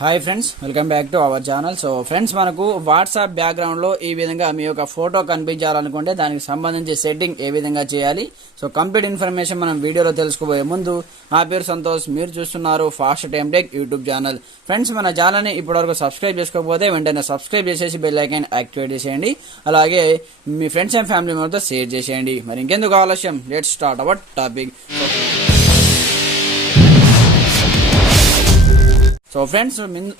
Hi friends welcome back to our channel so friends మనకు WhatsApp బ్యాక్గ్రౌండ్లో ఈ విధంగా మీ యొక్క ఫోటో కనిపించాలనుకుంటే దానికి సంబంధించి సెట్టింగ్ ఏ విధంగా చేయాలి? సో కంప్లీట్ ఇన్ఫర్మేషన్ మనం వీడియోలో తెలుసుకోబోయే ముందు నా పేరు సంతోష్ మీరు చూస్తున్నారు fast time tech YouTube channel friends మన ఛానల్ని ఇప్పటివరకు సబ్స్క్రైబ్ చేసుకోకపోతే వెంటనే సబ్స్క్రైబ్ చేసేసి బెల్ ఐకాన్ యాక్టివేట్ చేసేయండి. అలాగే మీ ఫ్రెండ్స్ అండ్ ఫ్యామిలీ మెంబర్తో షేర్ చేసేయండి. మరి ఇంకెందుకు ఆలస్యం? Let start our topic so friends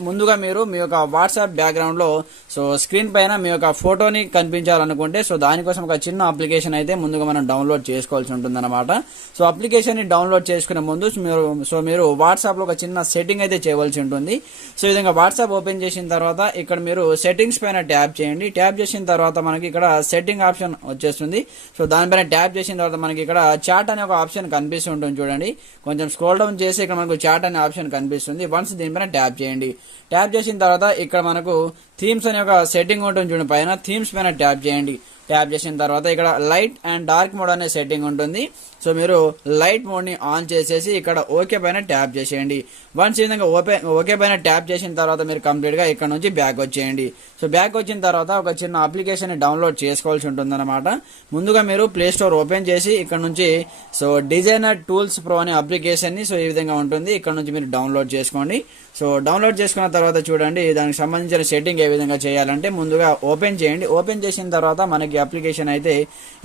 ముందుగా మీరు మీ యొక్క వాట్సాప్ బ్యాక్గ్రౌండ్లో సో స్క్రీన్ పైన మీ యొక్క ఫోటోని కనిపించాలనుకుంటే సో దానికోసం ఒక చిన్న అప్లికేషన్ అయితే ముందుగా మనం డౌన్లోడ్ చేసుకోవాల్సి ఉంటుందన్నమాట. సో అప్లికేషన్ని డౌన్లోడ్ చేసుకునే ముందు మీరు సో మీరు వాట్సాప్లో ఒక చిన్న సెట్టింగ్ అయితే చేయవలసి ఉంటుంది. సో ఈ విధంగా వాట్సాప్ ఓపెన్ చేసిన తర్వాత ఇక్కడ మీరు సెట్టింగ్స్ పైన ట్యాప్ చేయండి. ట్యాప్ చేసిన తర్వాత మనకి ఇక్కడ సెట్టింగ్ ఆప్షన్ వచ్చేస్తుంది. సో దానిపైన ట్యాప్ చేసిన తర్వాత మనకి ఇక్కడ చాట్ అనే ఒక ఆప్షన్ కనిపిస్తుంటుంది చూడండి. కొంచెం స్క్రోల్ డౌన్ చేసి ఇక్కడ మనకు చాట్ అనే ఆప్షన్ కనిపిస్తుంది. వన్స్ దీనిపైన ట్యాప్ చేయండి. ట్యాప్ చేసిన తర్వాత ఇక్కడ మనకు థీమ్స్ అనే ఒక సెట్టింగ్ ఉంటుంది చూడండి. పైన థీమ్స్ పైన ట్యాప్ చేయండి. ట్యాప్ చేసిన తర్వాత ఇక్కడ లైట్ అండ్ డార్క్ మోడ్ అనే సెట్టింగ్ ఉంటుంది. సో మీరు లైట్ మోడ్ని ఆన్ చేసేసి ఇక్కడ ఓకే పైన ట్యాప్ చేసేయండి. వన్స్ ఈ విధంగా ఓపెన్ ఓకే పైన ట్యాప్ చేసిన తర్వాత మీరు కంప్లీట్గా ఇక్కడ నుంచి బ్యాక్ వచ్చేయండి. సో బ్యాక్ వచ్చిన తర్వాత ఒక చిన్న అప్లికేషన్ని డౌన్లోడ్ చేసుకోవాల్సి ఉంటుందన్నమాట. ముందుగా మీరు ప్లే స్టోర్ ఓపెన్ చేసి ఇక్కడ నుంచి సో డిజైనర్ టూల్స్ ప్రో అనే అప్లికేషన్ని సో ఈ విధంగా ఉంటుంది. ఇక్కడ నుంచి మీరు డౌన్లోడ్ చేసుకోండి. సో డౌన్లోడ్ చేసుకున్న తర్వాత చూడండి దానికి సంబంధించిన సెట్టింగ్ ఏ విధంగా చేయాలంటే ముందుగా ఓపెన్ చేయండి. ఓపెన్ చేసిన తర్వాత మనకి అప్లికేషన్ అయితే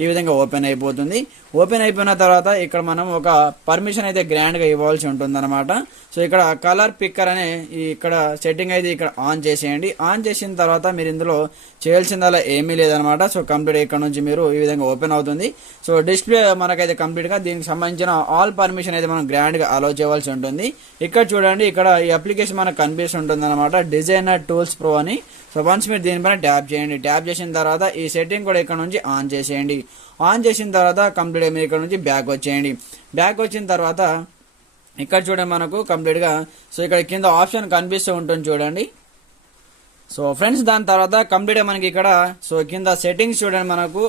ఈ విధంగా ఓపెన్ అయిపోతుంది. ఓపెన్ అయిపోయిన తర్వాత ఇక్కడ మనం ఒక పర్మిషన్ అయితే గ్రాండ్గా ఇవ్వాల్సి ఉంటుందన్నమాట. సో ఇక్కడ కలర్ పిక్కర్ అనే ఇక్కడ సెట్టింగ్ అయితే ఇక్కడ ఆన్ చేసేయండి. ఆన్ చేసిన తర్వాత మీరు ఇందులో చేయాల్సిందలా ఏమీ లేదనమాట సో కంప్లీట్ ఇక్కడ నుంచి మీరు ఈ విధంగా ఓపెన్ అవుతుంది. సో డిస్ప్లే మనకైతే కంప్లీట్గా దీనికి సంబంధించిన ఆల్ పర్మిషన్ అయితే మనం గ్రాండ్గా అలో చేయవలసి ఉంటుంది. ఇక్కడ చూడండి ఇక్కడ ఈ అప్లికేషన్ మనకు కనిపిస్తుంటుంది అనమాట డిజైనర్ టూల్స్ ప్రో అని. సో వన్స్ మీరు దీనిపైన ట్యాప్ చేయండి. ట్యాప్ చేసిన తర్వాత ఈ సెట్టింగ్ కూడా ఇక్కడ నుంచి ఆన్ చేసేయండి. ఆన్ చేసిన తర్వాత కంప్లీట్ మీరు ఇక్కడ నుంచి బ్యాక్ వచ్చేయండి. బ్యాక్ వచ్చిన తర్వాత ఇక్కడ చూడండి మనకు కంప్లీట్గా సో ఇక్కడ కింద ఆప్షన్ కనిపిస్తూ ఉంటుంది చూడండి. సో ఫ్రెండ్స్ దాని తర్వాత కంప్లీట్ మనకి ఇక్కడ సో కింద సెట్టింగ్స్ చూడండి మనకు.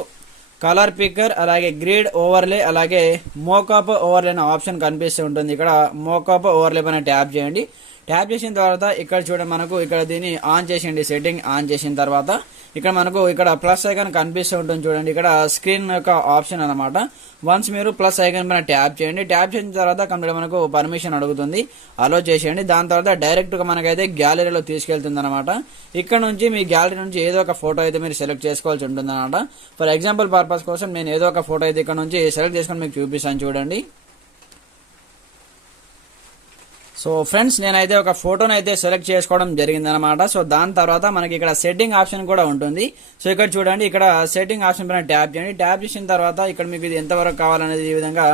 కలర్ పిక్కర్ అలాగే గ్రీడ్ ఓవర్లే అలాగే మోకాప్ ఓవర్లే అనే ఆప్షన్ కనిపిస్తూ ఉంటుంది. ఇక్కడ మోకాప్ ఓవర్లే పైన ట్యాప్ చేయండి. ట్యాప్ చేసిన తర్వాత ఇక్కడ చూడండి మనకు ఇక్కడ దీన్ని ఆన్ చేసేయండి సెట్టింగ్ ఆన్ చేసిన తర్వాత. ఇక్కడ మనకు ఇక్కడ ప్లస్ ఐకాన్ కనిపిస్తూ ఉంటుంది చూడండి. ఇక్కడ స్క్రీన్ యొక్క ఆప్షన్ అన్నమాట. వన్స్ మీరు ప్లస్ ఐకాన్ పైన ట్యాప్ చేయండి. ట్యాప్ చేసిన తర్వాత కంప్లీట్ మనకు పర్మిషన్ అడుగుతుంది. అలో చేసేయండి. దాని తర్వాత డైరెక్ట్గా మనకైతే గ్యాలరీలో తీసుకెళ్తుంది అనమాట ఇక్కడ నుంచి మీ గ్యాలరీ నుంచి ఏదో ఒక ఫోటో అయితే మీరు సెలెక్ట్ చేసుకోవాల్సి ఉంటుంది అనమాట ఫర్ ఎగ్జాంపుల్ పర్పస్ కోసం నేను ఏదో ఒక ఫోటో అయితే ఇక్కడ నుంచి సెలెక్ట్ చేసుకొని మీకు చూపిస్తాను చూడండి. సో ఫ్రెండ్స్ నేనైతే ఒక ఫోటోని అయితే సెలెక్ట్ చేసుకోవడం జరిగిందనమాట సో దాని తర్వాత మనకి ఇక్కడ సెట్టింగ్ ఆప్షన్ కూడా ఉంటుంది. సో ఇక్కడ చూడండి ఇక్కడ సెట్టింగ్ ఆప్షన్ పైన ట్యాప్ చేయండి. ట్యాప్ చేసిన తర్వాత ఇక్కడ మీకు ఇది ఎంతవరకు కావాలనేది ఈ విధంగా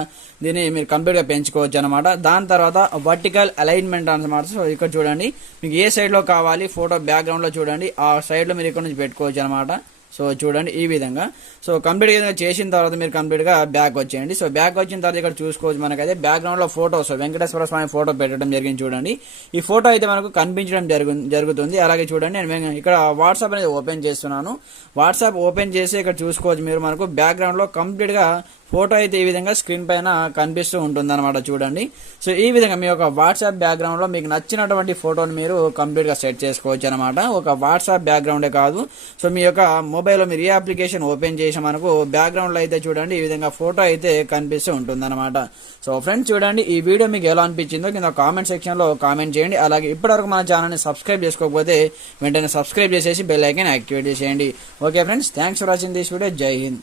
దీన్ని మీరు కంప్లీట్గా పెంచుకోవచ్చు అనమాట దాని తర్వాత వర్టికల్ అలైన్మెంట్ అనమాట సో ఇక్కడ చూడండి మీకు ఏ సైడ్లో కావాలి ఫోటో బ్యాక్గ్రౌండ్లో చూడండి ఆ సైడ్లో మీరు ఇక్కడ నుంచి పెట్టుకోవచ్చు అనమాట సో చూడండి ఈ విధంగా. సో కంప్లీట్ చేసిన తర్వాత మీరు కంప్లీట్గా బ్యాక్ వచ్చేయండి. సో బ్యాక్ వచ్చిన తర్వాత ఇక్కడ చూసుకోవచ్చు మనకైతే బ్యాక్గ్రౌండ్లో photo so Venkateswara Swami photo పెట్టడం జరిగింది చూడండి. ఈ ఫోటో అయితే మనకు కనిపించడం జరుగు జరుగుతుంది. అలాగే చూడండి నేను ఇక్కడ వాట్సాప్ అనేది ఓపెన్ చేస్తున్నాను. వాట్సాప్ ఓపెన్ చేసి ఇక్కడ చూసుకోవచ్చు మీరు మనకు బ్యాక్గ్రౌండ్లో కంప్లీట్గా ఫోటో అయితే ఈ విధంగా స్క్రీన్ పైన కనిపిస్తూ ఉంటుంది అనమాట చూడండి. సో ఈ విధంగా మీ యొక్క వాట్సాప్ బ్యాక్గ్రౌండ్లో మీకు నచ్చినటువంటి ఫోటోని మీరు కంప్లీట్గా సెట్ చేసుకోవచ్చు అనమాట ఒక వాట్సాప్ బ్యాక్గ్రౌండే కాదు. సో మీ యొక్క మొబైల్లో మీరు ఏ అప్లికేషన్ ఓపెన్ చేసి మనకు బ్యాక్గ్రౌండ్లో అయితే చూడండి ఈ విధంగా ఫోటో అయితే కనిపిస్తూ ఉంటుంది అనమాట సో ఫ్రెండ్స్ చూడండి ఈ వీడియో మీకు ఎలా అనిపించిందో కింద కామెంట్ సెక్షన్లో కామెంట్ చేయండి. అలాగే ఇప్పటివరకు మన ఛానల్ని సబ్స్క్రైబ్ చేసుకోకపోతే వెంటనే సబ్స్క్రైబ్ చేసేసి బెల్ ఐకన్ యాక్టివేట్ చేసేయండి. Okay friends thanks for watching this video. జై హింద్.